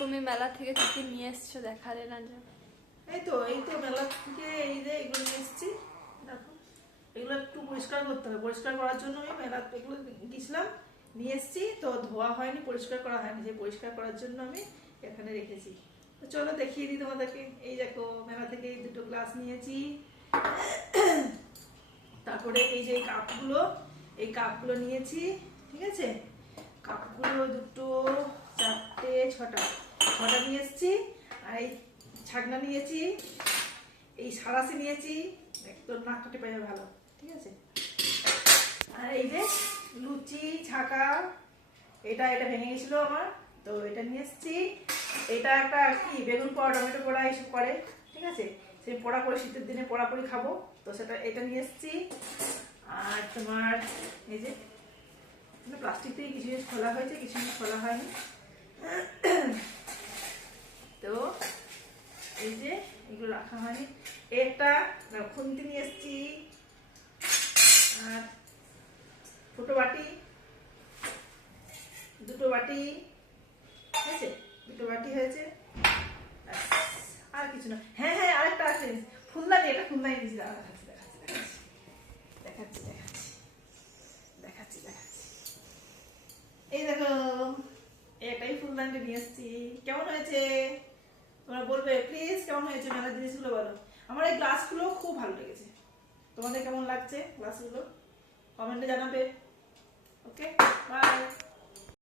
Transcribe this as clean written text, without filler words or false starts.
তুমি মেলা থেকে কি কি নিয়ে এসছো দেখালে না যে? এই তো মেলা থেকে এই যে এগুলো নিয়ে এসেছি। দেখো এগুলো একটু পরিষ্কার করতে হবে, পরিষ্কার করার জন্য আমি মেলা এগুলো গেছিলাম, নিয়ে এসেছি। তো ধোয়া হয়নি, পরিষ্কার করা হয়নি, যে পরিষ্কার করার জন্য আমি এখানে রেখেছি। তো চলো দেখিয়ে দিই তোমাদেরকে। এই দেখো মেলা থেকে এই দুটো গ্লাস নিয়েছি। তারপরে এই যে এই কাপগুলো নিয়েছি, ঠিক আছে। কাপগুলো দুটো, চারটে, ছটা নিয়ে এসেছি। আর এই ছাগনা নিয়েছি, এই সারাসি নিয়েছি, তোর নাক কাটে পাই ভালো, ঠিক আছে। আর এই যে লুচি ছাকা, এটা ভেঙে গেছিল আমার, তো এটা নিয়ে এসেছি। এটা একটা কি বেগুন পোড়া, টমেটো পোড়া এইসব করে, ঠিক আছে। সেই পোড়া করে শীতের দিনে পোড়া করে খাবো, তো সেটা এটা নিয়ে এসেছি। আর তোমার এই যে প্লাস্টিক দিয়ে কিছু জিনিস খোলা হয়েছে, কিছু জিনিস খোলা হয়নি। তো এই যে এগুলো রাখা হয়নি। একটা খুন্তি নিয়ে এসেছি, আর ছোট বাটি, দুটো বাটি, ঠিক আছে, দুটো বাটি হয়েছে। আর কিছু না। হ্যাঁ হ্যাঁ, আরেকটা আছে ফুলদানি, এটা ফুলদানি দিয়েছি। দেখাচ্ছি এই দেখো, এটাই ফুলদানি নিয়ে এসেছি। কেমন হয়েছে তোমরা বলবে প্লিজ, কেমন হয়েছে মেলার জিনিসগুলো বলো। আমার এই গ্লাসগুলো খুব ভালো লেগেছে, তোমাদের কেমন লাগছে গ্লাসগুলো কমেন্টে জানাবে। ওকে, বাই।